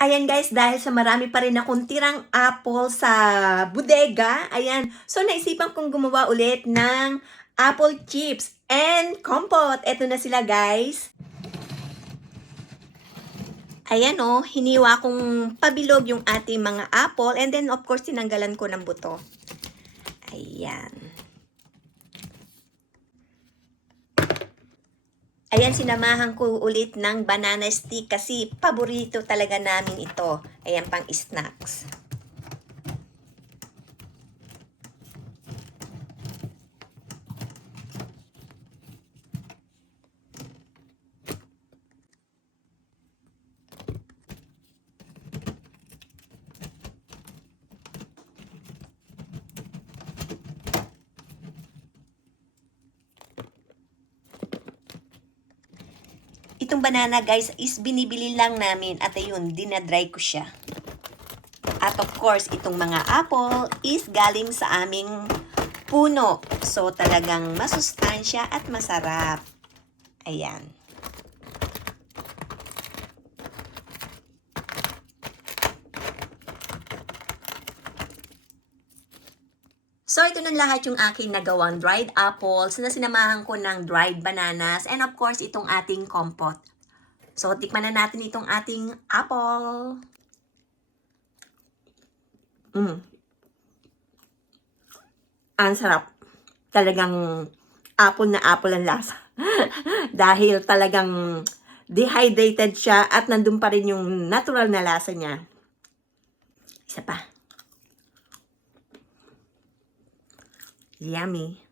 Ayan guys, dahil sa marami pa rin akong tirang apple sa bodega, ayan. So naisipan kong gumawa ulit ng apple chips and compote. Eto na sila guys. Ayan o, hiniwa kong pabilog yung ating mga apple and then of course tinanggalan ko ng buto. Ayan. Ayan, sinamahan ko ulit ng banana stick kasi paborito talaga namin ito. Ayan, pang snacks. Itong banana guys is binibili lang namin at ayun, dinadry ko siya. At of course, itong mga apple is galing sa aming puno. So talagang masustansya at masarap. Ayan. So, ito na lahat yung aking nagawang dried apples na sinamahan ko ng dried bananas and of course, itong ating compote. So, tikman na natin itong ating apple. Ang sarap. Talagang apple na apple ang lasa. Dahil talagang dehydrated siya at nandun pa rin yung natural na lasa niya. Isa pa. Yummy.